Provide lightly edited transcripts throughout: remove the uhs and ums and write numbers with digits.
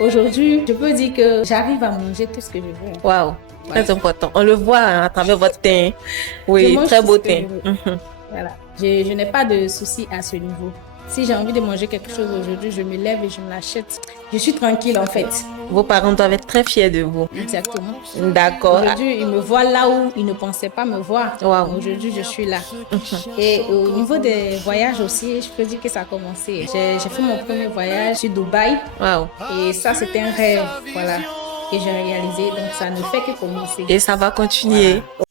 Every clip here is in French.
aujourd'hui, je peux dire que j'arrive à manger tout ce que je veux. Waouh, très important. On le voit à travers votre teint. Je Oui, mange très tout beau ce que je teint. veux. Voilà. Je n'ai pas de soucis à ce niveau. Si j'ai envie de manger quelque chose aujourd'hui, je me lève et je me l'achète. Je suis tranquille en fait. Vos parents doivent être très fiers de vous. Exactement. D'accord. Aujourd'hui, ils me voient là où ils ne pensaient pas me voir. Wow. Aujourd'hui, je suis là. Et au niveau des voyages aussi, je peux dire que ça a commencé. J'ai fait mon premier voyage sur Dubaï. Wow. Et ça, c'était un rêve, voilà, que j'ai réalisé. Donc, ça ne fait que commencer. Et ça va continuer. Voilà.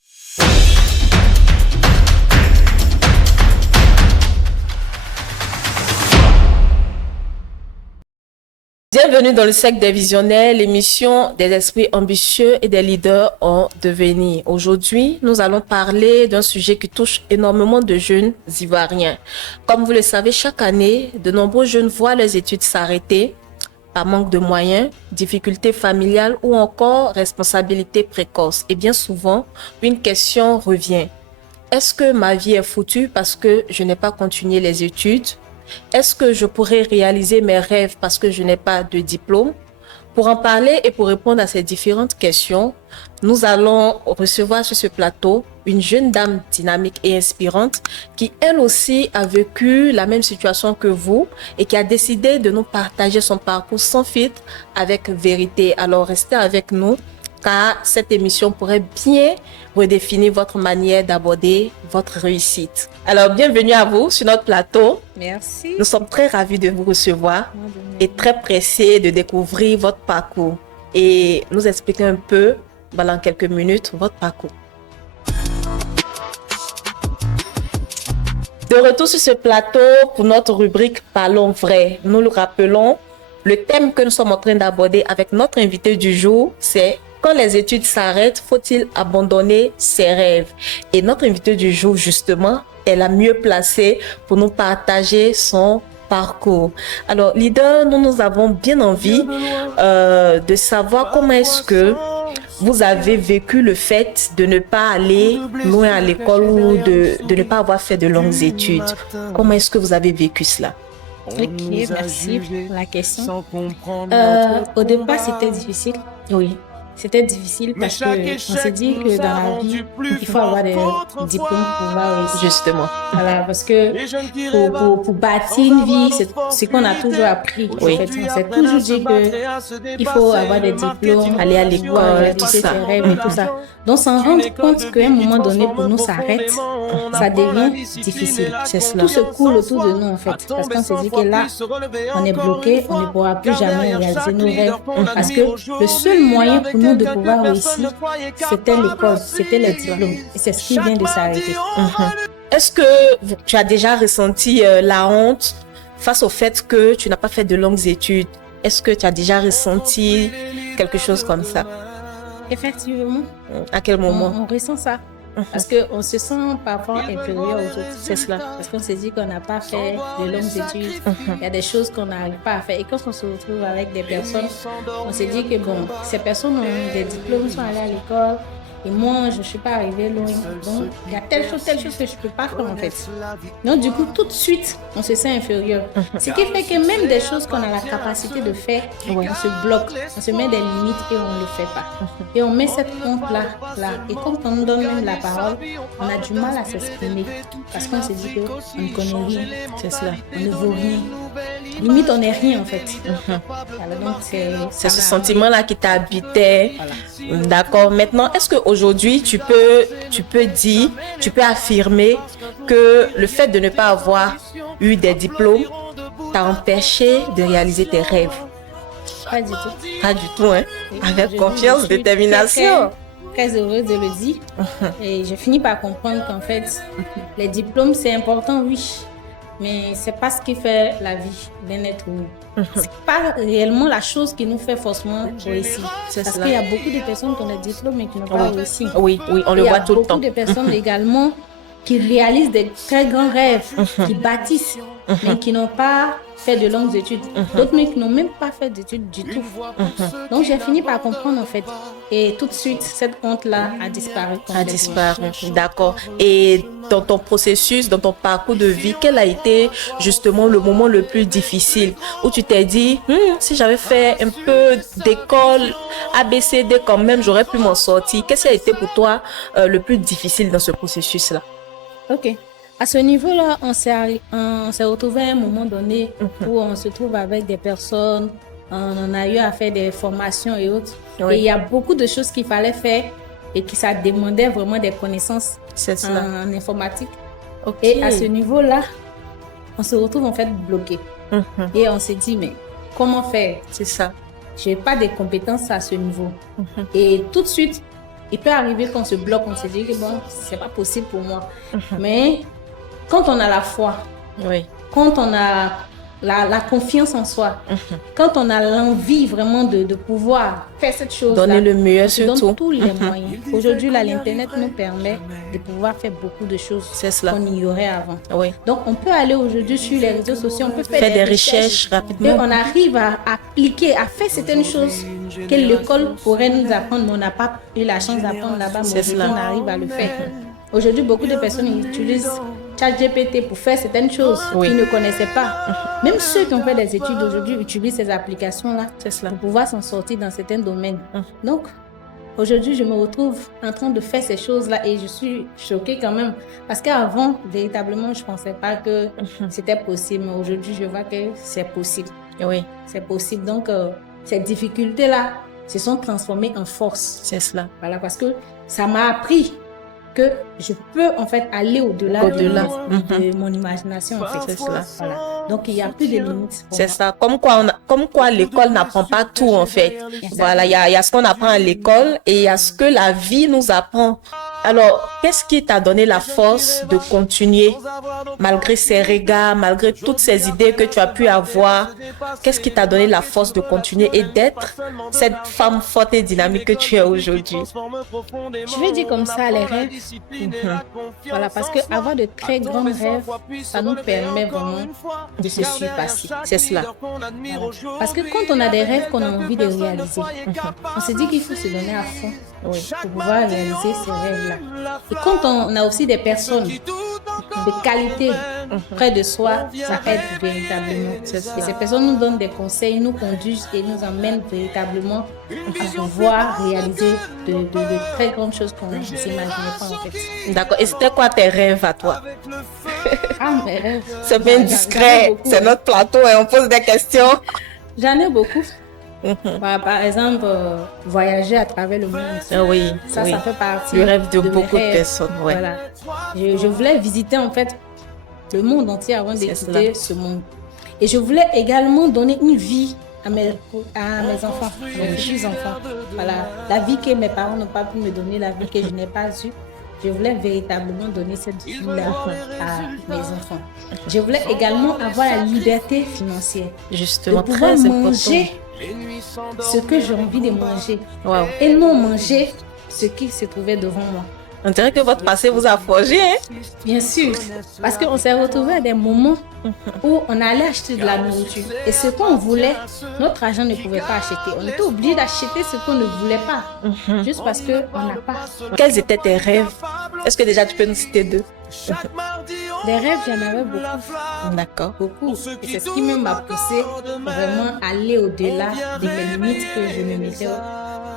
Bienvenue dans le cercle des visionnaires, l'émission des esprits ambitieux et des leaders en devenir. Aujourd'hui, nous allons parler d'un sujet qui touche énormément de jeunes ivoiriens. Comme vous le savez, chaque année, de nombreux jeunes voient leurs études s'arrêter par manque de moyens, difficultés familiales ou encore responsabilités précoces. Et bien souvent, une question revient. Est-ce que ma vie est foutue parce que je n'ai pas continué les études? Est-ce que je pourrais réaliser mes rêves parce que je n'ai pas de diplôme? Pour en parler et pour répondre à ces différentes questions, nous allons recevoir sur ce plateau une jeune dame dynamique et inspirante qui, elle aussi, a vécu la même situation que vous et qui a décidé de nous partager son parcours sans filtre avec vérité. Alors, restez avec nous, car cette émission pourrait bien redéfinir votre manière d'aborder votre réussite. Alors, bienvenue à vous sur notre plateau. Merci. Nous sommes très ravis de vous recevoir et très pressés de découvrir votre parcours et nous expliquer un peu, dans quelques minutes, votre parcours. De retour sur ce plateau pour notre rubrique Parlons vrai. Nous le rappelons, le thème que nous sommes en train d'aborder avec notre invité du jour, c'est quand les études s'arrêtent, faut-il abandonner ses rêves? Et notre invité du jour, justement, est la mieux placée pour nous partager son parcours. Alors, leader, nous avons bien envie de savoir comment est-ce que vous avez vécu le fait de ne pas aller loin à l'école ou de ne pas avoir fait de longues études. Comment est-ce que vous avez vécu cela? Ok, merci pour la question. Au départ, c'était difficile. Oui. C'était difficile parce qu'on s'est dit que dans la vie, il faut avoir des diplômes pour pouvoir réussir. Justement. Voilà, parce que pour bâtir une vie, c'est ce qu'on a toujours appris. Oui. En fait, on s'est toujours dit qu'il faut avoir des diplômes, aller à l'école, réaliser ses rêves et tout ça. Donc, s'en rendre compte qu'à un moment donné, pour nous, ça arrête, ça devient difficile. C'est cela. Tout se coule autour de nous, en fait. Parce qu'on s'est dit que là, on est bloqué, on ne pourra plus jamais réaliser nos rêves. Parce que le seul moyen pour nous de pouvoir réussir, c'était l'école, c'était les diplômes. Et c'est ce qui vient de s'arrêter. Est-ce que tu as déjà ressenti la honte face au fait que tu n'as pas fait de longues études? Est-ce que tu as déjà ressenti quelque chose comme ça? Effectivement. À quel moment? On ressent ça. Parce qu'on se sent parfois inférieur aux autres. C'est cela. Parce qu'on se dit qu'on n'a pas fait de longues études. Il y a des choses qu'on n'arrive pas à faire. Et quand on se retrouve avec des personnes, on se dit que bon, ces personnes ont des diplômes, sont allées à l'école. Et moi, je ne suis pas arrivée loin. Donc, il y a telle chose que je ne peux pas faire en fait. Donc, du coup, tout de suite, on se sent inférieur. Ce qui fait que même des choses qu'on a la capacité de faire, on se bloque. On se met des limites et on ne le fait pas. Et on met cette honte-là. Et quand on nous donne même la parole, on a du mal à s'exprimer. Parce qu'on se dit qu'on ne connaît rien. C'est cela. On ne vaut rien. Limite, on n'est rien en fait. Alors, donc, c'est ce sentiment-là qui t'habitait. Voilà. D'accord. Maintenant, est-ce qu'aujourd'hui, tu peux affirmer que le fait de ne pas avoir eu des diplômes t'a empêché de réaliser tes rêves? Pas du tout. Pas du tout, hein? Avec confiance, détermination. Très heureuse de le dire. Et je finis par comprendre qu'en fait, les diplômes, c'est important, oui. Mais c'est pas ce qui fait la vie d'un être humain. C'est pas réellement la chose qui nous fait forcément réussir. Parce qu'il y a beaucoup de personnes qui ont des diplômes et qui n'ont pas réussi. Oui, on le voit tout le temps. Il y a beaucoup de personnes également qui réalisent des très grands rêves, qui bâtissent, mais qui n'ont pas fait de longues études. D'autres mais qui n'ont même pas fait d'études du tout. Donc j'ai fini par comprendre en fait. Et tout de suite, cette honte-là a disparu. A disparu, d'accord. Et dans ton processus, dans ton parcours de vie, quel a été justement le moment le plus difficile où tu t'es dit, si j'avais fait un peu d'école ABCD quand même, j'aurais pu m'en sortir. Qu'est-ce qui a été pour toi le plus difficile dans ce processus-là? Ok. À ce niveau-là, on s'est retrouvé à un moment donné où on se trouve avec des personnes, on a eu à faire des formations et autres. Oui. Et il y a beaucoup de choses qu'il fallait faire et que ça demandait vraiment des connaissances en informatique. Okay. Et à ce niveau-là, on se retrouve en fait bloqué. Et on s'est dit, mais comment faire? C'est ça. Je n'ai pas de compétences à ce niveau. Et tout de suite, il peut arriver qu'on se bloque, on se dit que bon, c'est pas possible pour moi. Mais quand on a la foi, quand on a la confiance en soi, quand on a l'envie vraiment de pouvoir faire cette chose-là, donner le meilleur surtout. Donne tous les moyens. Aujourd'hui, l'Internet nous permet de pouvoir faire beaucoup de choses qu'on ignorait avant. Oui. Donc, on peut aller aujourd'hui sur les réseaux sociaux, on peut faire des recherches rapidement. Et on arrive à appliquer, à faire certaines choses que l'école pourrait nous apprendre, mais on n'a pas eu la chance d'apprendre là-bas, mais aujourd'hui, on arrive à le faire. Aujourd'hui, beaucoup de personnes utilisent ChatGPT pour faire certaines choses qu'ils ne connaissaient pas. Même ceux qui ont fait des études aujourd'hui utilisent ces applications-là pour pouvoir s'en sortir dans certains domaines. Donc, aujourd'hui, je me retrouve en train de faire ces choses-là et je suis choquée quand même. Parce qu'avant, véritablement, je ne pensais pas que c'était possible. Mais aujourd'hui, je vois que c'est possible. Oui. C'est possible. Donc, ces difficultés-là se sont transformées en force. C'est cela. Voilà, parce que ça m'a appris que je peux en fait aller au-delà de mon imagination. En fait. C'est cela. Voilà. Donc il n'y a plus de limites. C'est ça. Comme quoi l'école n'apprend pas tout en fait. Voilà, il y a ce qu'on apprend à l'école et il y a ce que la vie nous apprend. Alors, qu'est-ce qui t'a donné la force de continuer malgré ces regards, malgré toutes ces idées que tu as pu avoir? Qu'est-ce qui t'a donné la force de continuer et d'être cette femme forte et dynamique que tu es aujourd'hui? Je vais dire comme ça, les rêves. Voilà, parce qu'avoir de très grands rêves, ça nous permet vraiment de se surpasser. C'est cela. Voilà. Parce que quand on a des rêves qu'on a envie de réaliser, on se dit qu'il faut se donner à fond pour pouvoir réaliser ces rêves-là. Et quand on a aussi des personnes de qualité près de soi, ça aide véritablement. Et ces personnes nous donnent des conseils, nous conduisent et nous emmènent véritablement à pouvoir réaliser de très grandes choses qu'on ne s'imaginait pas en fait. D'accord. Et c'était quoi tes rêves à toi? Ah, mes rêves. C'est bien discret. C'est notre plateau et on pose des questions. J'en ai beaucoup. Par exemple, voyager à travers le monde. Oui, ça fait partie le rêve de beaucoup de personnes. Ouais. Voilà. Je voulais visiter en fait le monde entier avant de quitter ce monde. Et je voulais également donner une vie à mes enfants, à mes petits-enfants. Voilà. La vie que mes parents n'ont pas pu me donner, la vie que je n'ai pas eue. Je voulais véritablement donner cette vie-là à mes enfants. Je voulais également avoir la liberté financière. Justement, de pouvoir très manger ce que j'ai envie de manger. Et non manger ce qui se trouvait devant moi. On dirait que votre passé vous a forgé, hein? Bien sûr, parce qu'on s'est retrouvés à des moments où on allait acheter de la nourriture. Et ce qu'on voulait, notre argent ne pouvait pas acheter. On était obligé d'acheter ce qu'on ne voulait pas, juste parce qu'on n'a pas. Quels étaient tes rêves? Est-ce que déjà tu peux nous citer deux? Des rêves, j'en avais beaucoup. D'accord. Beaucoup. Et c'est ce qui m'a poussé vraiment à aller au-delà de mes limites que je me mettais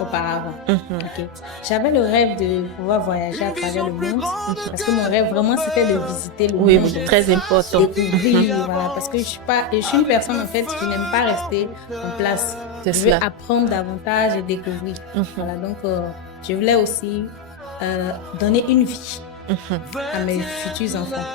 auparavant. Okay. J'avais le rêve de pouvoir voyager à travers le monde parce que mon rêve vraiment c'était de visiter le monde. Oui, très important. Découvrir, voilà, parce que je suis une personne en fait qui n'aime pas rester en place. Je veux apprendre davantage et découvrir. Voilà, donc je voulais aussi donner une vie à mes futurs enfants.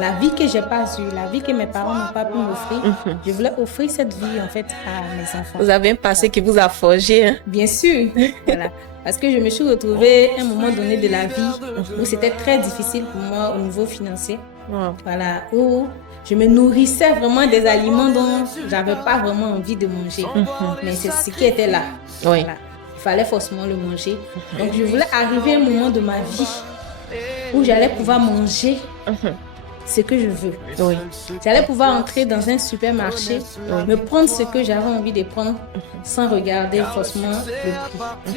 La vie que j'ai pas eue, la vie que mes parents n'ont pas pu m'offrir, je voulais offrir cette vie en fait à mes enfants. Vous avez un passé qui vous a forgé, hein? Bien sûr, voilà. Parce que je me suis retrouvée à un moment donné de la vie où c'était très difficile pour moi au niveau financier. Voilà, où je me nourrissais vraiment des aliments dont j'avais pas vraiment envie de manger. Mais c'est ce qui était là. Voilà. Il fallait forcément le manger. Donc je voulais arriver à un moment de ma vie où j'allais pouvoir manger ce que je veux. Oui. J'allais pouvoir entrer dans un supermarché, me prendre ce que j'avais envie de prendre sans regarder forcément le prix.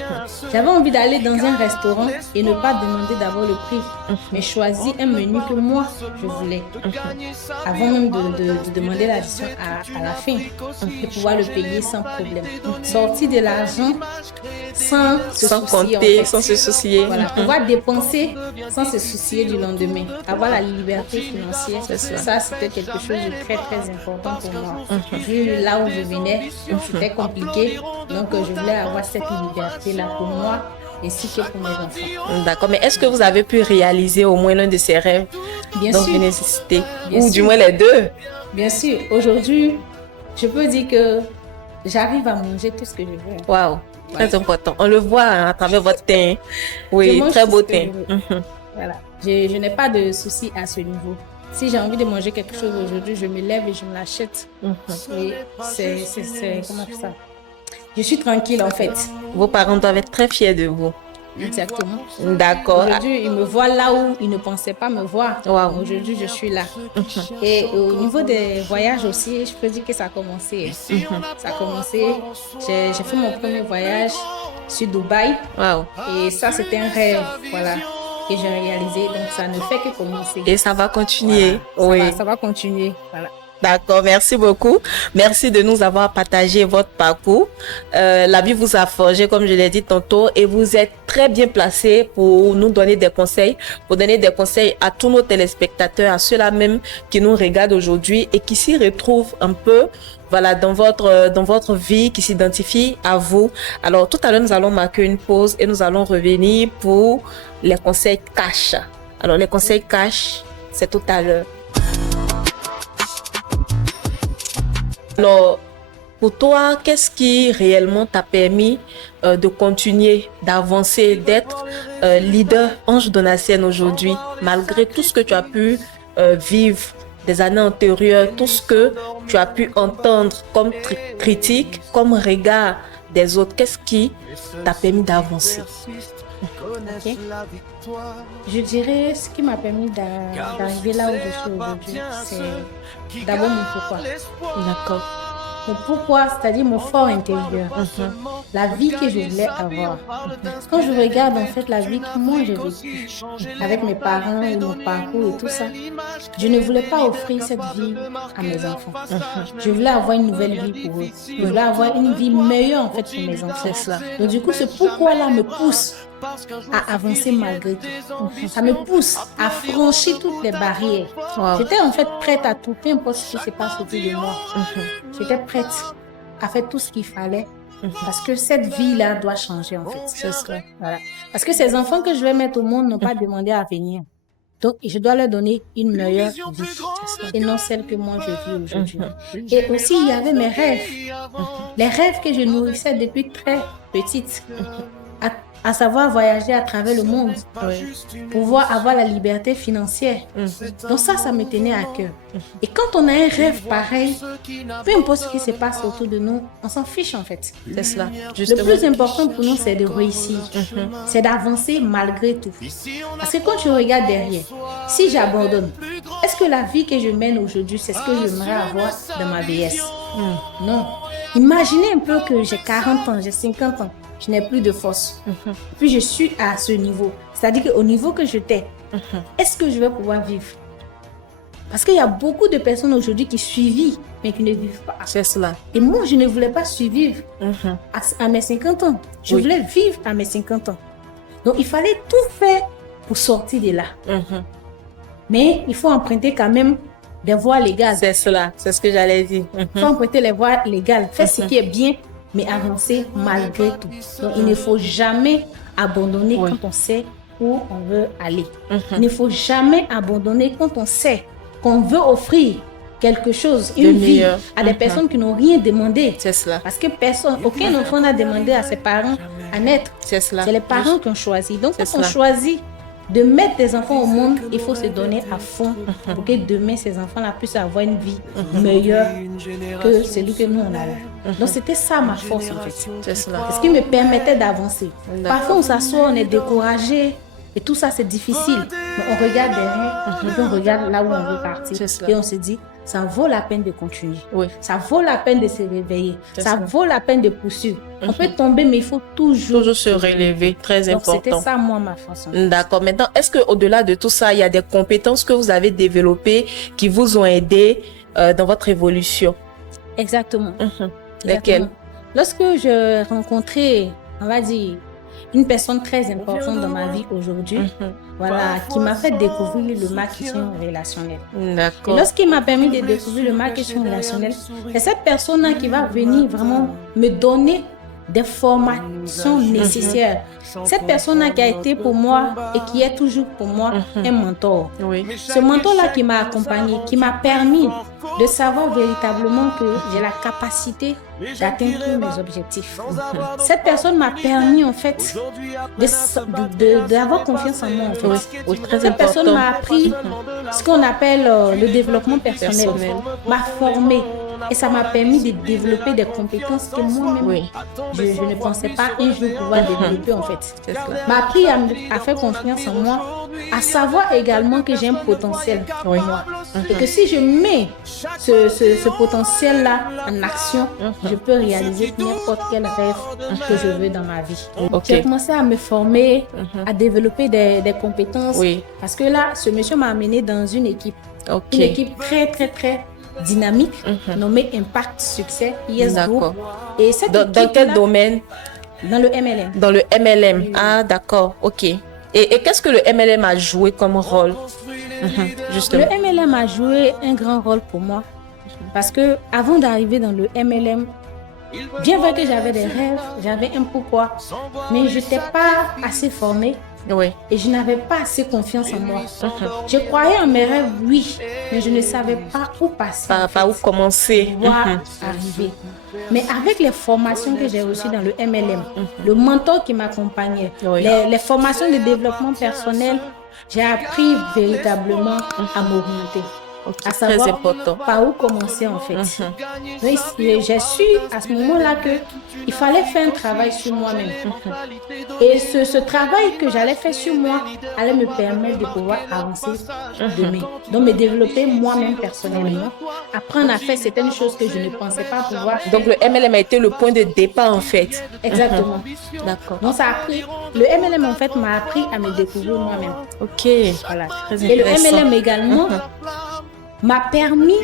J'avais envie d'aller dans un restaurant et ne pas demander d'abord le prix, mais choisir un menu que moi, je voulais. Avant même de demander l'addition à la fin, de pouvoir le payer sans problème. Sortir de l'argent sans se soucier, compter, en fait. sans se soucier. Voilà, pouvoir dépenser sans se soucier du lendemain. Avoir la liberté financière, ça c'était quelque chose de très très important pour moi. Vu là où je venais, c'était compliqué, donc je voulais avoir cette liberté-là pour moi ainsi que pour mes enfants. D'accord, mais est-ce que vous avez pu réaliser au moins l'un de ces rêves Bien dont sûr. vous nécessitez? Bien Ou sûr. du moins les deux? Bien sûr, aujourd'hui, je peux dire que j'arrive à manger tout ce que je veux. Waouh, très important. On le voit à travers votre teint. Oui, Je mange très tout beau ce que teint. je veux. Voilà. Je n'ai pas de soucis à ce niveau. Si j'ai envie de manger quelque chose aujourd'hui, je me lève et je me l'achète. Et c'est comment ça? Je suis tranquille en fait. Vos parents doivent être très fiers de vous. Exactement. D'accord. Aujourd'hui, ils me voient là où ils ne pensaient pas me voir. Wow. Aujourd'hui, je suis là. Et au niveau des voyages aussi, je peux dire que ça a commencé. Ça a commencé. J'ai fait mon premier voyage sur Dubaï. Wow. Et ça, c'était un rêve, voilà, que j'ai réalisé. Donc, ça ne fait que commencer. Et ça va continuer. Voilà. Oui. Ça va continuer. Voilà. D'accord, merci beaucoup. Merci de nous avoir partagé votre parcours. La vie vous a forgé, comme je l'ai dit tantôt, et vous êtes très bien placé pour nous donner des conseils, pour donner des conseils à tous nos téléspectateurs, à ceux-là même qui nous regardent aujourd'hui et qui s'y retrouvent un peu, voilà, dans votre vie, qui s'identifient à vous. Alors, tout à l'heure, nous allons marquer une pause et nous allons revenir pour les conseils cash. Alors, les conseils cash, c'est tout à l'heure. Alors, pour toi, qu'est-ce qui réellement t'a permis de continuer, d'avancer, d'être leader ange Donatienne aujourd'hui, malgré tout ce que tu as pu vivre des années antérieures, tout ce que tu as pu entendre comme critique, comme regard des autres, qu'est-ce qui t'a permis d'avancer? Okay. Je dirais ce qui m'a permis d'arriver là où je suis aujourd'hui, c'est d'abord mon pourquoi. D'accord. Mon pourquoi, c'est-à-dire mon fort intérieur, la vie que je voulais avoir. Quand je regarde en fait la vie que moi j'ai vécue avec mes parents et mon parcours et tout ça, je ne voulais pas offrir cette vie à mes enfants. Je voulais avoir une nouvelle vie pour eux. Je voulais avoir une vie meilleure en fait pour mes enfants. Donc du coup, ce pourquoi-là me pousse à avancer malgré tout. Ça me pousse à franchir toutes les barrières. Wow. J'étais en fait prête à tout, peu importe ce qui se passe autour de moi. J'étais prête à faire tout ce qu'il fallait parce que cette vie-là doit changer en fait. Voilà. Parce que ces enfants que je vais mettre au monde n'ont pas demandé à venir. Donc, je dois leur donner une meilleure vie et non celle que moi je vis aujourd'hui. Et aussi, il y avait mes rêves. Les rêves que je nourrissais depuis très petite. À savoir voyager à travers le monde, pouvoir avoir la liberté financière. Donc ça me tenait à cœur. Et quand on a un rêve pareil, peu importe ce qui se passe autour de nous, on s'en fiche en fait. C'est cela. Le plus important pour nous, c'est de réussir. C'est d'avancer malgré tout. Parce que quand tu regardes derrière, si j'abandonne, est-ce que la vie que je mène aujourd'hui, c'est ce que j'aimerais avoir dans ma vieillesse? Non. Imaginez un peu que j'ai 40 ans, j'ai 50 ans. Je n'ai plus de force. Puis je suis à ce niveau. C'est-à-dire qu'au niveau que j'étais, est-ce que je vais pouvoir vivre? Parce qu'il y a beaucoup de personnes aujourd'hui qui suivent, mais qui ne vivent pas. C'est cela. Et moi, je ne voulais pas survivre à mes 50 ans. Je voulais vivre à mes 50 ans. Donc, il fallait tout faire pour sortir de là. Mais il faut emprunter quand même des voies légales. C'est cela, c'est ce que j'allais dire. Il faut emprunter les voies légales. Faire ce qui est bien, mais avancer malgré tout. Donc, il ne faut jamais abandonner quand on sait où on veut aller. Il ne faut jamais abandonner quand on sait qu'on veut offrir quelque chose, une vie à des personnes qui n'ont rien demandé. C'est cela. Parce que aucun enfant n'a demandé à ses parents à naître. C'est cela. C'est les parents qui ont choisi. Donc, quand on choisit de mettre des enfants au monde, il faut se donner à fond pour que demain, ces enfants-là puissent avoir une vie meilleure que celui que nous, on a eu. Donc, c'était ça ma force, en fait. C'est cela. Ce qui me permettait d'avancer. Parfois, on s'assoit, on est découragé et tout ça, c'est difficile. On regarde derrière, et puis on regarde là où on veut partir. C'est cela. Et on se dit, ça vaut la peine de continuer. Oui. Ça vaut la peine de se réveiller. C'est Ça ça. vaut la peine de poursuivre. On peut tomber, mais il faut toujours Se relever, très Donc, important. c'était ça, moi, ma façon. D'accord. Maintenant, est-ce qu'au-delà de tout ça, il y a des compétences que vous avez développées qui vous ont aidé dans votre évolution? Exactement. Lesquelles? Exactement. Lorsque je rencontrais, on va dire, une personne très importante dans ma vie aujourd'hui, voilà, qui m'a fait découvrir le marketing relationnel. Et D'accord. lorsqu'il m'a permis de découvrir le marketing relationnel, c'est cette personne-là qui va venir vraiment me donner des formations nécessaires. Cette personne-là qui a été pour moi et qui est toujours pour moi un mentor. Oui. Ce mentor-là qui m'a accompagné, qui m'a permis de savoir véritablement que j'ai la capacité d'atteindre tous mes objectifs. Cette personne m'a permis en fait d'avoir confiance en moi. En fait. Oui, très Cette personne important. m'a appris ce qu'on appelle le développement personnel, m'a formé et ça m'a permis de développer des compétences que moi-même Oui. je ne pensais pas un jour pouvoir développer en fait. C'est ça. M'a appris à faire confiance en moi, à savoir également que j'ai un potentiel en moi. Et que si je mets ce potentiel-là en action, je peux réaliser n'importe quel rêve que je veux dans ma vie. Ok. J'ai commencé à me former, à développer des compétences. Oui. Parce que là, ce monsieur m'a amené dans une équipe. Ok. Une équipe très, très, très dynamique, nommée Impact Succès, Yes Group. D'accord. Et cette Dans quel équipe-là, domaine? dans le MLM. Dans le MLM. Ah, d'accord. Ok. Et qu'est-ce que le MLM a joué comme rôle? Justement. Le MLM a joué un grand rôle pour moi parce que avant d'arriver dans le MLM, bien vrai que j'avais des rêves, j'avais un pourquoi, mais je n'étais pas assez formée Oui. et je n'avais pas assez confiance en moi. Je croyais en mes rêves, oui, mais je ne savais pas où passer. Par où commencer? Pouvoir arriver. Mais avec les formations que j'ai reçues dans le MLM, le mentor qui m'accompagnait, Oui. les formations de développement personnel, j'ai appris véritablement à m'orienter. À Très savoir important. par où commencer en fait. Donc, j'ai su à ce moment-là qu'il fallait faire un travail sur moi-même. Et ce travail que j'allais faire sur moi allait me permettre de pouvoir avancer demain. Donc me développer moi-même personnellement. Apprendre à faire certaines choses que je ne pensais pas pouvoir faire. Donc le MLM a été le point de départ en fait. Exactement. D'accord. Donc ça a appris, le MLM en fait m'a appris à me découvrir moi-même. Ok. Voilà. Très Et le intéressant. MLM également m'a permis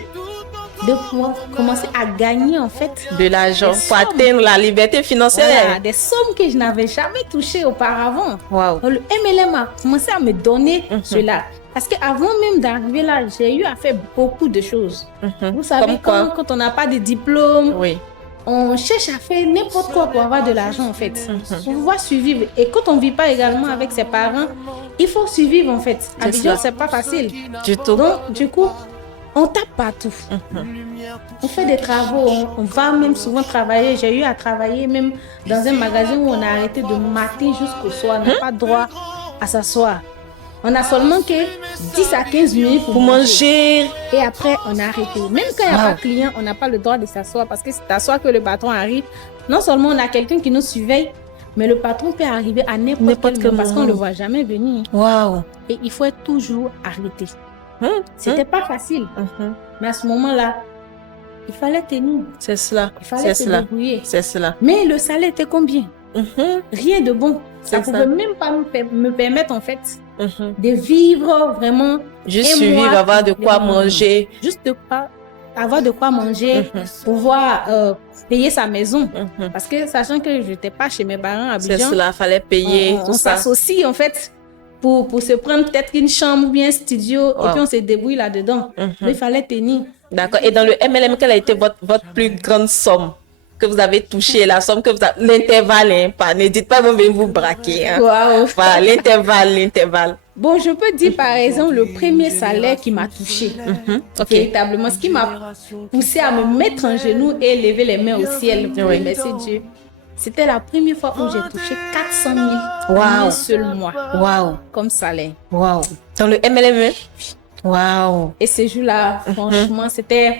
de pouvoir commencer à gagner en fait De l'argent des pour sommes. atteindre la liberté financière. Voilà, des sommes que je n'avais jamais touchées auparavant. Waouh. Donc, le MLM a commencé à me donner cela. Parce qu'avant même d'arriver là, j'ai eu à faire beaucoup de choses. Vous savez, Comme quoi? quand on n'a pas de diplôme, Oui. on cherche à faire n'importe quoi pour avoir de l'argent en fait. Pour pouvoir survivre. Et quand on ne vit pas également avec ses parents, il faut survivre en fait. À Abidjan, cela. c'est pas facile. Du tout. Donc, du coup, on tape partout. On fait des travaux, on va même souvent travailler. J'ai eu à travailler même dans un magasin où on a arrêté de matin jusqu'au soir. On n'a pas droit à s'asseoir. On a seulement que 10 à 15 minutes Pour manger. et après, on a arrêté. Même quand il n'y a pas de client, on n'a pas le droit de s'asseoir parce que c'est à soi que le patron arrive. Non seulement on a quelqu'un qui nous surveille, mais le patron peut arriver à n'importe quel moment parce qu'on ne le voit jamais venir. Waouh. Et il faut être toujours arrêté. C'était pas facile. Mais à ce moment-là, il fallait tenir. C'est cela. Il fallait se débrouiller. C'est cela. Mais le salaire était combien? Rien de bon. Ça ne C'est pouvait ça. même pas me permettre en fait de vivre vraiment. Juste un survivre, mois avoir de quoi complément. manger. Juste de quoi, avoir de quoi manger, pouvoir payer sa maison. Parce que sachant que je n'étais pas chez mes parents à C'est Abidjan, cela, fallait payer on tout ça. s'associe en fait pour se prendre peut-être une chambre ou bien un studio et Wow. puis on se débrouille là-dedans. Mais il fallait tenir. D'accord. Et dans le MLM, quelle a été votre plus grande somme que vous avez touchée, la somme que vous avez, l'intervalle, hein, pas, ne dites pas, vous venez vous braquer. Hein. Waouh. Voilà, l'intervalle. Bon, je peux dire par exemple le premier salaire qui m'a touché. Ok. Véritablement, ce qui m'a poussé à me mettre en genoux et lever les mains au ciel pour Oui. remercier Dieu. C'était la première fois où j'ai touché 400 000 Wow. en un seul mois Waouh. comme salaire. Waouh. Dans le MLM? Waouh. Et ce jour-là, franchement, c'était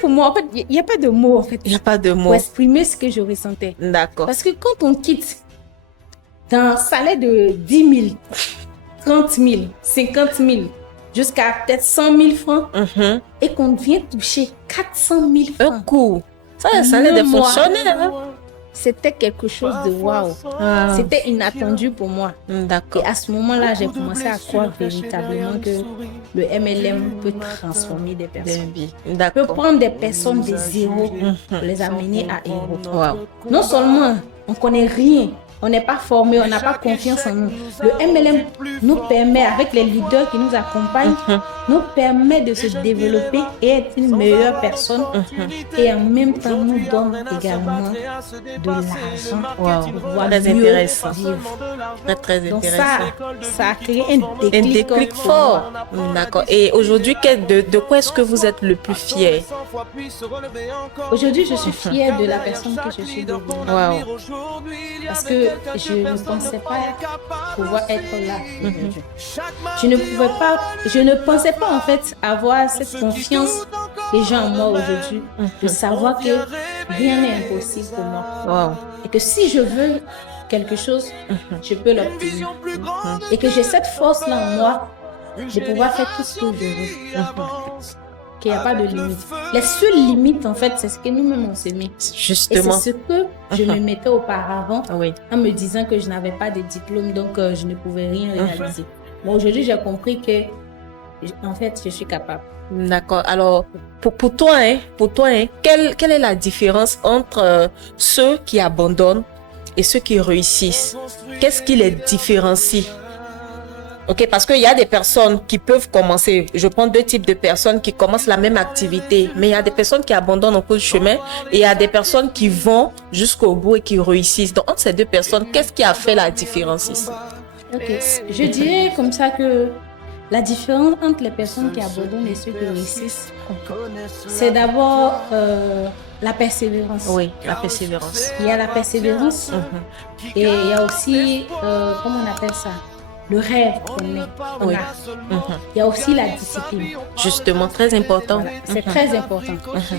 pour moi, en fait, il n'y a pas de mots en fait Il n'y a pas de pour mots. exprimer ce que je ressentais. D'accord. Parce que quand on quitte d'un salaire de 10 000 30 000, 50 000, jusqu'à peut-être 100 000 francs, et qu'on vient toucher 400 000 francs. Un coup. Ça allait de fonctionnaires. Hein? C'était quelque chose de waouh. C'était inattendu pour moi. D'accord. Et à ce moment-là, j'ai commencé à croire véritablement que le MLM peut transformer des personnes. Peut prendre des personnes de zéro pour les amener à héros. Wow. Non seulement on ne connaît rien, on n'est pas formé, on n'a pas confiance en nous. Le MLM nous permet, avec les leaders qui nous accompagnent, nous permet de se développer et être une meilleure personne. Et en même temps, nous donne également de l'argent pour pouvoir très mieux intéressant. vivre. Très Donc intéressant. ça a créé un déclic fort. D'accord. Et aujourd'hui, de quoi est-ce que vous êtes le plus fier? Aujourd'hui, je suis fière de la personne que je suis devenue. Wow. Parce que je ne pensais pas pouvoir être là. Je ne pensais pas en fait avoir cette confiance des gens en moi aujourd'hui, de savoir que rien n'est impossible pour moi. Wow. Et que si je veux quelque chose, je peux l'obtenir. Et que j'ai cette force-là en moi de pouvoir faire tout ce que je veux. Qu'il n'y a pas de limite. Les seules limites, en fait, c'est ce que nous-mêmes on s'est mis. Justement. Et c'est ce que je me mettais auparavant en me disant que je n'avais pas de diplôme, donc je ne pouvais rien réaliser. Bon, aujourd'hui, j'ai compris que, en fait, je suis capable. D'accord. Alors, pour toi, quelle est la différence entre ceux qui abandonnent et ceux qui réussissent? Qu'est-ce qui les différencie? Ok, parce qu'il y a des personnes qui peuvent commencer. Je prends deux types de personnes qui commencent la même activité, mais il y a des personnes qui abandonnent au cours du chemin et il y a des personnes qui vont jusqu'au bout et qui réussissent. Donc, entre ces deux personnes, qu'est-ce qui a fait la différence ici? Ok, je dirais comme ça que la différence entre les personnes qui abandonnent et ceux qui réussissent, c'est d'abord la persévérance. Oui, la persévérance. Il y a la persévérance et il y a aussi, comment on appelle ça? Le rêve qu'on a. Il y a aussi la discipline. Justement, très important. Voilà, c'est très important.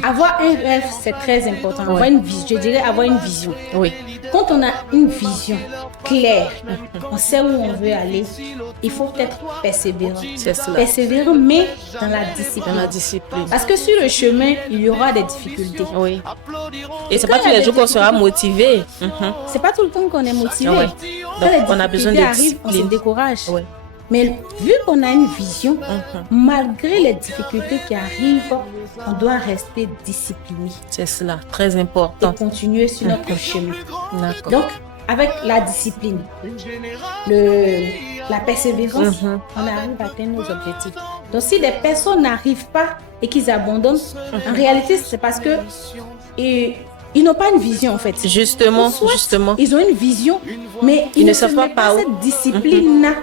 Avoir un rêve, c'est très important. Avoir une vision, je dirais avoir une vision. Oui. Quand on a une vision claire, on sait où on veut aller, il faut être persévérant. C'est cela. Persévérant, mais dans la discipline. Dans la discipline. Parce que sur le chemin, il y aura des difficultés. Oui. Et c'est pas tous les jours qu'on sera motivé. C'est pas tout le temps qu'on est motivé. Oui. Quand Donc, on a besoin de discipline. On se décourage. Oui. Mais vu qu'on a une vision, malgré les difficultés qui arrivent, on doit rester discipliné. C'est cela, très important. Et continuer sur notre chemin. D'accord. Donc, avec la discipline, la persévérance, on arrive à atteindre nos objectifs. Donc, si les personnes n'arrivent pas et qu'ils abandonnent, en réalité, c'est parce que ils n'ont pas une vision en fait. Justement. Ils ont une vision, mais ils ne savent pas cette discipline-là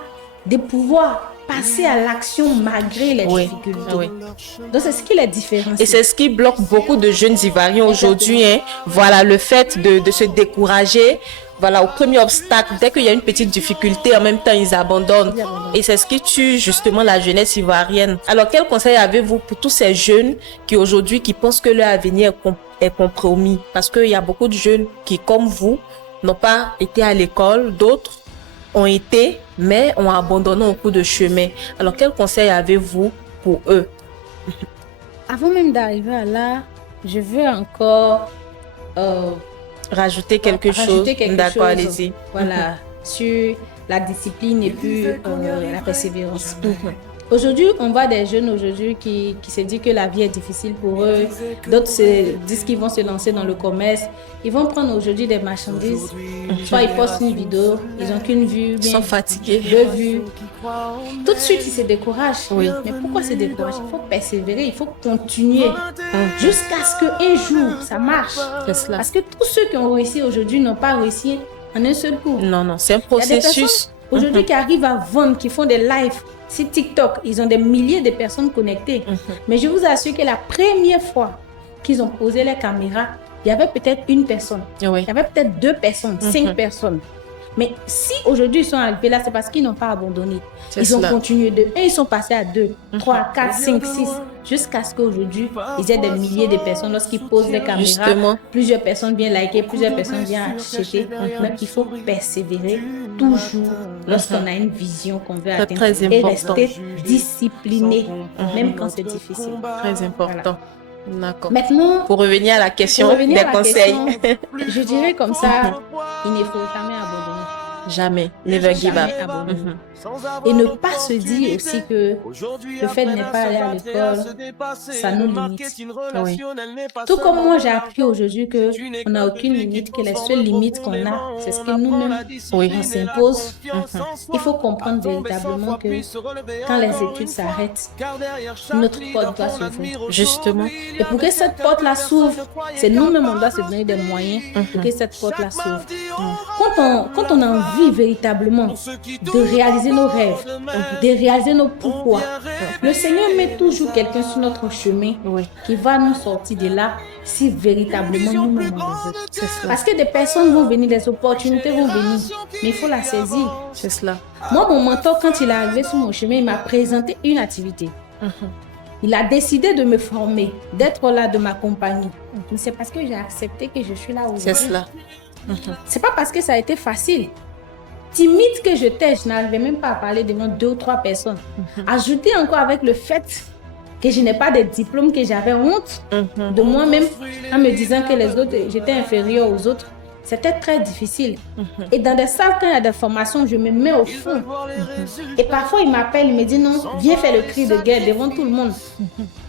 de pouvoir passer à l'action malgré les difficultés. Oui. Donc, c'est ce qui les différencie. Et c'est ce qui bloque beaucoup de jeunes Ivoiriens aujourd'hui. Voilà, le fait de se décourager. Voilà, au premier obstacle, dès qu'il y a une petite difficulté, en même temps, ils abandonnent. Et c'est ce qui tue justement la jeunesse ivoirienne. Alors, quel conseil avez-vous pour tous ces jeunes qui aujourd'hui, qui pensent que leur avenir est compromis? Parce qu'il y a beaucoup de jeunes qui, comme vous, n'ont pas été à l'école, d'autres ont été, mais ont abandonné au cours de chemin. Alors, quel conseil avez-vous pour eux? Avant même d'arriver à là, je veux encore rajouter quelque chose. D'accord, allez-y. Voilà, sur la discipline et puis la persévérance. Aujourd'hui, on voit des jeunes aujourd'hui qui se disent que la vie est difficile pour eux. D'autres se disent qu'ils vont se lancer dans le commerce. Ils vont prendre aujourd'hui des marchandises. Soit ils postent une vidéo, ils n'ont qu'une vue. Ils sont fatigués. 2 vues. Tout de suite, ils se découragent. Oui. Mais pourquoi se décourager? Il faut persévérer, il faut continuer jusqu'à ce qu'un jour, ça marche. Parce que tous ceux qui ont réussi aujourd'hui n'ont pas réussi en un seul coup. Non, c'est un processus. Aujourd'hui, qui arrivent à vendre, qui font des lives. C'est TikTok, ils ont des milliers de personnes connectées. Mais je vous assure que la première fois qu'ils ont posé les caméras, il y avait peut-être une personne. Il y avait peut-être 2 personnes, 5 personnes. Mais si aujourd'hui ils sont arrivés là, c'est parce qu'ils n'ont pas abandonné. Ils ont continué ils sont passés à 2, 3, 4, 5, 6, jusqu'à ce qu'aujourd'hui, ils aient des milliers de personnes. Lorsqu'ils posent les caméras, justement, plusieurs personnes viennent liker, plusieurs personnes viennent acheter. Donc, il faut persévérer toujours lorsqu'on a une vision qu'on veut atteindre. Très important. Et rester discipliné, même quand c'est difficile. Très important. Voilà. D'accord. Maintenant, pour revenir à la question des conseils. Je dirais comme ça, il ne faut jamais abandonner. Jamais. Never give up. Et ne pas se dire aussi que le fait de ne pas aller à l'école, ça nous limite. Oui. Tout comme moi, j'ai appris aujourd'hui qu'on n'a aucune limite, que les seules limites qu'on a, c'est ce que nous-mêmes on s'impose. Il faut comprendre véritablement que quand les études s'arrêtent, notre porte doit s'ouvrir. Justement. Et pour que cette porte-là s'ouvre, c'est nous-mêmes, on doit se donner des moyens pour que cette porte-là s'ouvre. Quand on a envie véritablement de réaliser nos rêves, de réaliser nos pourquoi, le Seigneur met toujours quelqu'un sur notre chemin qui va nous sortir de là si véritablement nous-mêmes on le veut. Parce que des personnes vont venir, des opportunités vont venir, mais il faut la saisir. C'est cela. Moi, mon mentor, quand il est arrivé sur mon chemin, il m'a présenté une activité. Il a décidé de me former, d'être là, de m'accompagner. Mais c'est parce que j'ai accepté que je suis là aujourd'hui. C'est cela. C'est pas parce que ça a été facile. Timide que j'étais, je n'arrivais même pas à parler devant 2 ou 3 personnes. Ajouter encore avec le fait que je n'ai pas de diplôme, que j'avais honte de moi-même en me disant que les autres, j'étais inférieure aux autres. C'était très difficile. Et dans des salles, quand il y a des formations, je me mets au fond. Et parfois, il m'appelle, il me dit non, viens faire le cri de guerre devant tout le monde.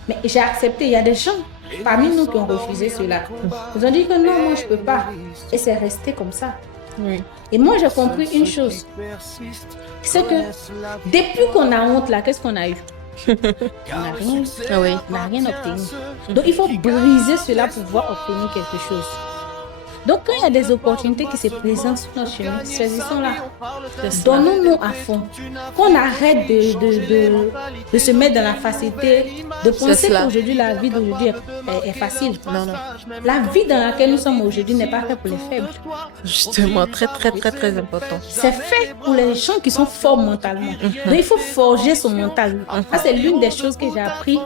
Mais j'ai accepté. Il y a des gens parmi nous qui ont refusé cela. Ils ont dit que non, moi, je ne peux pas. Et c'est resté comme ça. Et moi, j'ai compris une chose. C'est que depuis qu'on a honte là, qu'est-ce qu'on a eu? On n'a rien obtenu. Donc, il faut briser cela pour pouvoir obtenir quelque chose. Donc, quand il y a des opportunités qui se présentent sur notre chemin, saisissons-la. Donnons-nous à fond. Qu'on arrête de se mettre dans la facilité, de penser qu'aujourd'hui, la vie d'aujourd'hui est facile. Non. La vie dans laquelle nous sommes aujourd'hui n'est pas faite pour les faibles. Justement, très important. C'est fait pour les gens qui sont forts mentalement. Donc, il faut forger son mental. Ça, c'est l'une des choses que j'ai appris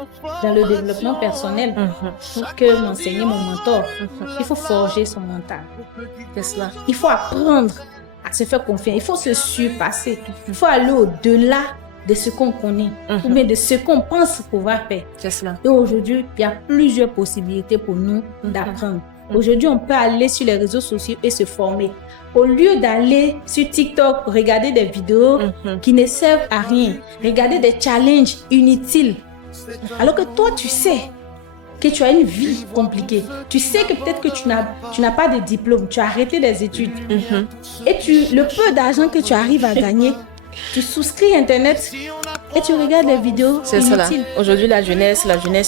dans le développement personnel que m'enseignait mon mentor. Il faut forger son mental. C'est cela. Il faut apprendre à se faire confiance. Il faut se surpasser. Il faut aller au-delà de ce qu'on connaît ou bien de ce qu'on pense pouvoir faire. C'est cela. Et aujourd'hui, il y a plusieurs possibilités pour nous d'apprendre. Aujourd'hui, on peut aller sur les réseaux sociaux et se former. Au lieu d'aller sur TikTok, regarder des vidéos qui ne servent à rien, regarder des challenges inutiles. Alors que toi, tu sais que tu as une vie compliquée. Tu sais que peut-être que tu n'as pas de diplôme, tu as arrêté des études. Et le peu d'argent que tu arrives à gagner, tu souscris Internet et tu regardes les vidéos inutiles. C'est cela. Aujourd'hui, la jeunesse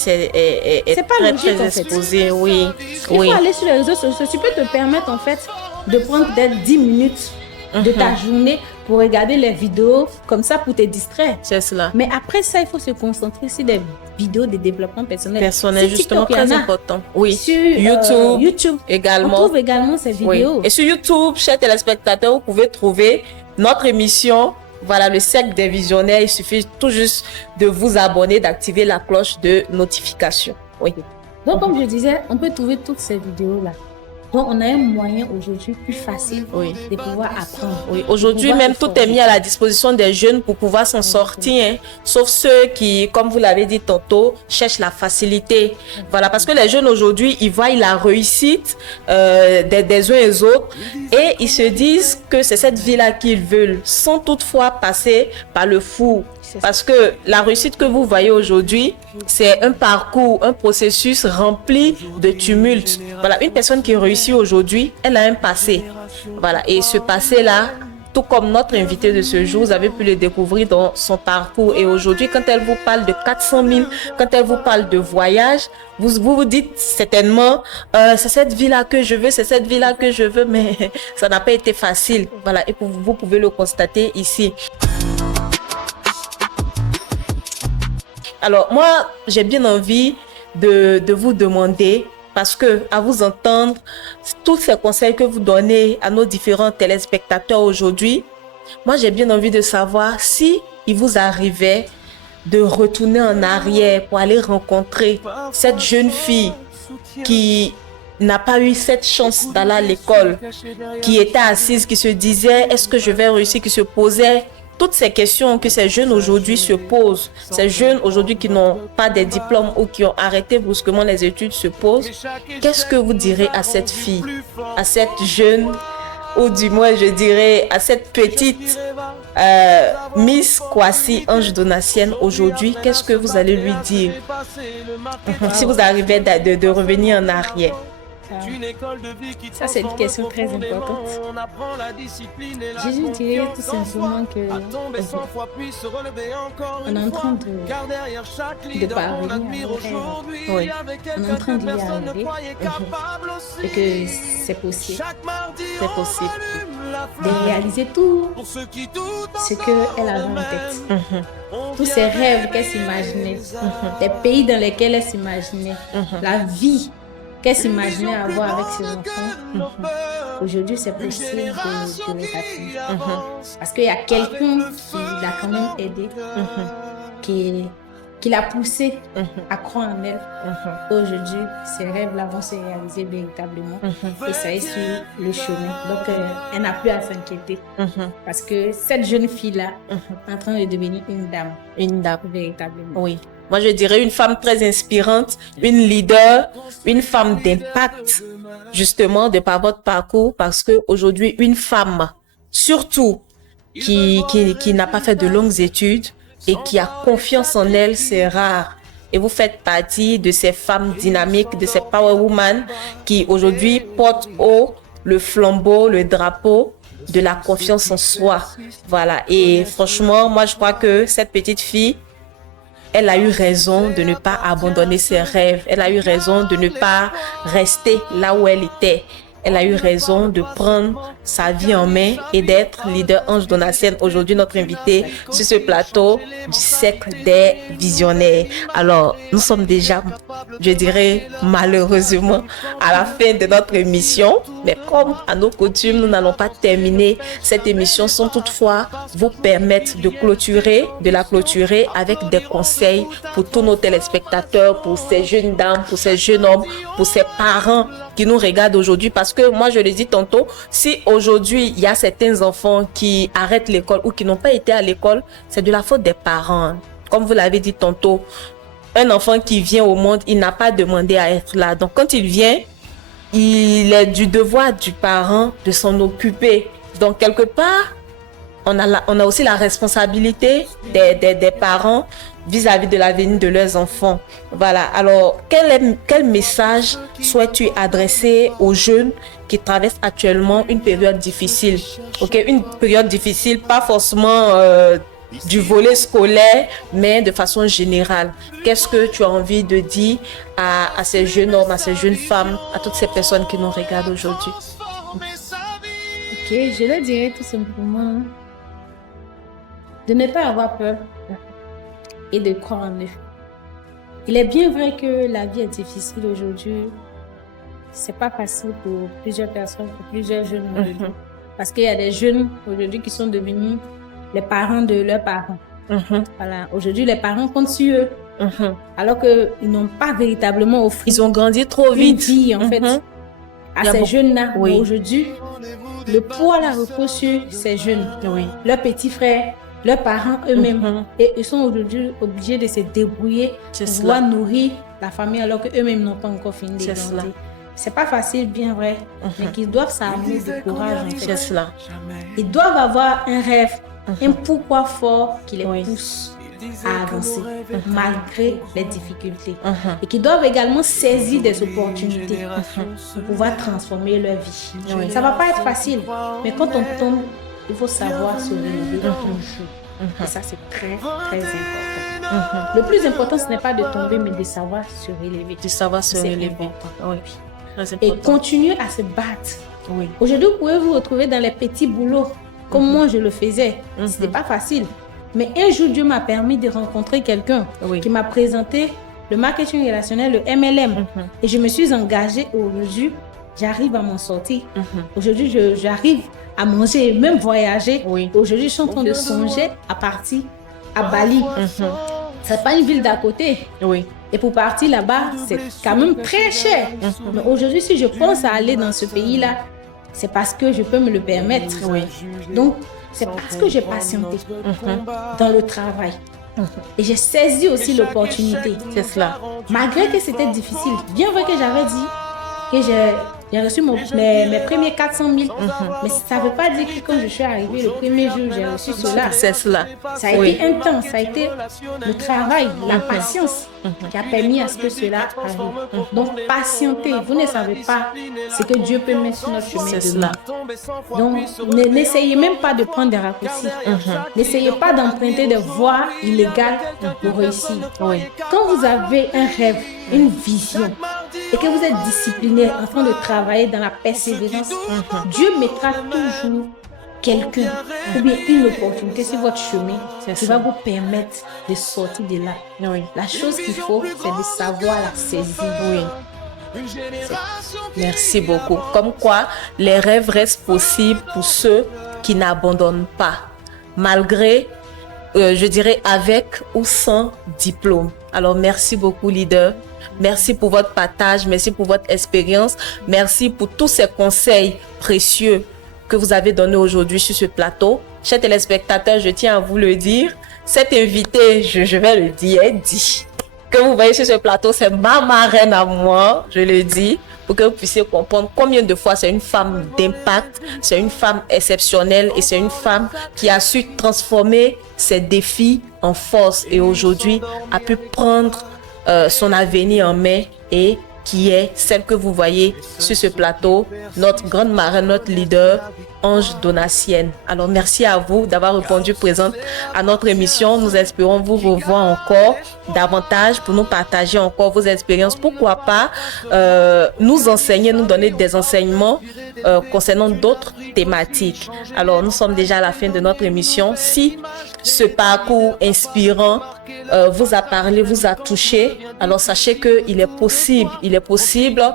est très exposée. Oui. Il faut aller sur les réseaux sociaux. Tu peux te permettre en fait de prendre peut-être 10 minutes de ta journée pour regarder les vidéos comme ça pour te distraire. C'est cela. Mais après ça, il faut se concentrer sur des vidéos de développement personnel. Justement, très important. Oui. Sur YouTube également. On trouve également ces vidéos. Oui. Et sur YouTube, chers téléspectateurs, vous pouvez trouver notre émission. Voilà, le cercle des visionnaires. Il suffit tout juste de vous abonner, d'activer la cloche de notification. Oui. Donc, comme je disais, on peut trouver toutes ces vidéos-là. Donc, on a un moyen aujourd'hui plus facile de pouvoir apprendre. Oui. Aujourd'hui, même tout est mis à la disposition des jeunes pour pouvoir s'en sortir. Hein. Sauf ceux qui, comme vous l'avez dit tantôt, cherchent la facilité. Voilà, parce que les jeunes aujourd'hui, ils voient la réussite des uns et des autres et ils se disent que c'est cette vie-là qu'ils veulent, sans toutefois passer par le four. Parce que la réussite que vous voyez aujourd'hui, c'est un parcours, un processus rempli de tumultes. Voilà, une personne qui réussit aujourd'hui, elle a un passé. Voilà, et ce passé-là, tout comme notre invité de ce jour, vous avez pu le découvrir dans son parcours. Et aujourd'hui, quand elle vous parle de 400 000, quand elle vous parle de voyage, vous dites certainement, c'est cette vie-là que je veux, c'est cette vie-là que je veux, mais ça n'a pas été facile. Voilà, et vous pouvez le constater ici. Alors, moi, j'ai bien envie de vous demander, parce que à vous entendre, tous ces conseils que vous donnez à nos différents téléspectateurs aujourd'hui, moi j'ai bien envie de savoir si il vous arrivait de retourner en arrière pour aller rencontrer cette jeune fille qui n'a pas eu cette chance d'aller à l'école, qui était assise, qui se disait est-ce que je vais réussir, qui se posait toutes ces questions que ces jeunes aujourd'hui se posent, ces jeunes aujourd'hui qui n'ont pas des diplômes ou qui ont arrêté brusquement les études se posent. Qu'est-ce que vous direz à cette fille, à cette jeune, ou du moins je dirais à cette petite Miss Kwasi Ange Donatienne aujourd'hui? Qu'est-ce que vous allez lui dire si vous arrivez de revenir en arrière? Ça, c'est une question très importante. Je dirais tout simplement que on est en train de parvenir à nos rêves. Oui. On est en train d'y arriver et que c'est possible. C'est possible. De réaliser tout ce qu'elle avait en tête. Tous ces rêves qu'elle s'imaginait, les pays dans lesquels elle s'imaginait, la vie qu'elle s'imaginait avoir avec ses enfants. Aujourd'hui, c'est possible de les atteindre. Parce qu'il y a quelqu'un qui l'a quand même aidé, qui l'a poussé à croire en elle. Aujourd'hui, ces rêves-là vont se réaliser véritablement. Et ça est sur le chemin. Donc, elle n'a plus à s'inquiéter. Parce que cette jeune fille-là est en train de devenir une dame. Une dame. Véritablement. Oui. Moi, je dirais une femme très inspirante, une leader, une femme d'impact, justement, de par votre parcours, parce que aujourd'hui, une femme, surtout, qui n'a pas fait de longues études et qui a confiance en elle, c'est rare. Et vous faites partie de ces femmes dynamiques, de ces power women qui, aujourd'hui, portent haut le flambeau, le drapeau de la confiance en soi. Voilà. Et franchement, moi, je crois que cette petite fille, elle a eu raison de ne pas abandonner ses rêves. Elle a eu raison de ne pas rester là où elle était. Elle a eu raison de prendre sa vie en main et d'être leader Ange Donatienne. Aujourd'hui, notre invitée sur ce plateau du cercle des visionnaires. Alors, nous sommes déjà, je dirais, malheureusement, à la fin de notre émission. Mais comme à nos coutumes, nous n'allons pas terminer cette émission sans toutefois vous permettre de la clôturer avec des conseils pour tous nos téléspectateurs, pour ces jeunes dames, pour ces jeunes hommes, pour ces parents qui nous regardent aujourd'hui. Parce que moi, je le dis tantôt, si aujourd'hui, il y a certains enfants qui arrêtent l'école ou qui n'ont pas été à l'école, c'est de la faute des parents. Comme vous l'avez dit tantôt, un enfant qui vient au monde, il n'a pas demandé à être là. Donc, quand il vient, il est du devoir du parent de s'en occuper. Donc, quelque part, on a aussi la responsabilité des parents vis-à-vis de l'avenir de leurs enfants. Voilà. Alors, quel message souhaites-tu adresser aux jeunes qui traversent actuellement une période difficile? Ok, une période difficile, pas forcément du volet scolaire, mais de façon générale. Qu'est-ce que tu as envie de dire à ces jeunes hommes, à ces jeunes femmes, à toutes ces personnes qui nous regardent aujourd'hui? Ok, je leur dirais tout simplement de ne pas avoir peur et de croire en eux. Il est bien vrai que la vie est difficile aujourd'hui. C'est pas facile pour plusieurs personnes, pour plusieurs jeunes aujourd'hui. Parce qu'il y a des jeunes aujourd'hui qui sont devenus les parents de leurs parents. Voilà. Aujourd'hui, les parents comptent sur eux. Alors qu'ils n'ont pas véritablement offert. Ils ont grandi trop vite. Vie, en fait, à ces jeunes-là. Oui. Aujourd'hui, le poids là repose sur ces jeunes. Oui. Leurs petits frères, leurs parents eux-mêmes. Et ils sont aujourd'hui obligés de se débrouiller pour pouvoir nourrir la famille alors qu'eux-mêmes n'ont pas encore fini de grandir. C'est pas facile, bien vrai, mais qu'ils doivent s'armer de courage. En fait. C'est cela. Ils doivent avoir un rêve, un pourquoi fort qui les pousse à avancer malgré les difficultés. Et qui doivent également saisir des opportunités pour pouvoir transformer leur vie. Ça va pas être facile, mais quand on tombe, il faut savoir se relever toujours. Et ça, c'est très, très important. Le plus important, ce n'est pas de tomber, mais de savoir se relever. De savoir se relever. Oui. Et continuer à se battre. Aujourd'hui, vous pouvez vous retrouver dans les petits boulots, comme moi je le faisais. C'était pas facile. Mais un jour, Dieu m'a permis de rencontrer quelqu'un qui m'a présenté le marketing relationnel, le MLM. Et je me suis engagée. Aujourd'hui, j'arrive à m'en sortir. Aujourd'hui, j'arrive à manger et même voyager. Oui. Aujourd'hui, je suis en train de songer à partir à Bali. C'est pas une ville d'à côté. Oui. Et pour partir là-bas, c'est quand même très cher. Mais aujourd'hui, si je pense à aller dans ce pays-là, c'est parce que je peux me le permettre. Oui. Donc, c'est parce que j'ai patienté dans le travail. Et j'ai saisi aussi l'opportunité. C'est cela. Malgré que c'était difficile. Bien vrai que j'avais dit que j'ai reçu mes premiers 400 000. Mais ça ne veut pas dire que quand je suis arrivée le premier jour, j'ai reçu cela. C'est cela. Ça a été intense, ça a été le travail, la patience qui a permis à ce que cela arrive. Donc, patientez. Vous ne savez pas ce que Dieu peut mettre sur notre chemin. C'est cela. Donc, n'essayez même pas de prendre des raccourcis. N'essayez pas d'emprunter des voies illégales pour réussir. Oui. Quand vous avez un rêve, une vision, et que vous êtes discipliné en train de travailler dans la persévérance, Dieu mettra toujours quelqu'un ou bien une opportunité sur votre chemin qui va vous permettre de sortir de là. Oui. La chose qu'il faut, c'est de savoir la saisir. Oui. Merci beaucoup. Comme quoi, les rêves restent possibles pour ceux qui n'abandonnent pas, malgré, je dirais, avec ou sans diplôme. Alors, merci beaucoup, leader. Merci pour votre partage, merci pour votre expérience, merci pour tous ces conseils précieux que vous avez donnés aujourd'hui sur ce plateau. Chers téléspectateurs, je tiens à vous le dire, cette invitée, je vais le dire, dit que vous voyez sur ce plateau, c'est ma marraine à moi, je le dis, pour que vous puissiez comprendre combien de fois c'est une femme d'impact, c'est une femme exceptionnelle et c'est une femme qui a su transformer ses défis en force et aujourd'hui a pu prendre son avenir en main et qui est celle que vous voyez sur ce plateau, notre grande marraine, notre leader, Ange Donatienne. Alors merci à vous d'avoir répondu présente à notre émission. Nous espérons vous revoir encore davantage pour nous partager encore vos expériences. Pourquoi pas nous enseigner, nous donner des enseignements concernant d'autres thématiques. Alors nous sommes déjà à la fin de notre émission. Si ce parcours inspirant vous a parlé, vous a touché, alors sachez qu'il est possible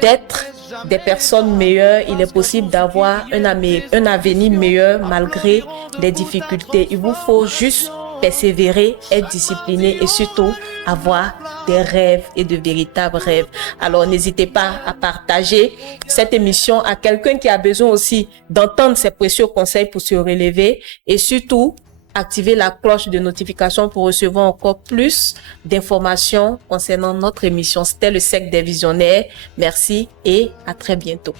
d'être des personnes meilleures, il est possible d'avoir un avenir meilleur malgré les difficultés. Il vous faut juste persévérer, être discipliné et surtout avoir des rêves et de véritables rêves. Alors n'hésitez pas à partager cette émission à quelqu'un qui a besoin aussi d'entendre ces précieux conseils pour se relever et surtout activez la cloche de notification pour recevoir encore plus d'informations concernant notre émission. C'était le cercle des visionnaires. Merci et à très bientôt.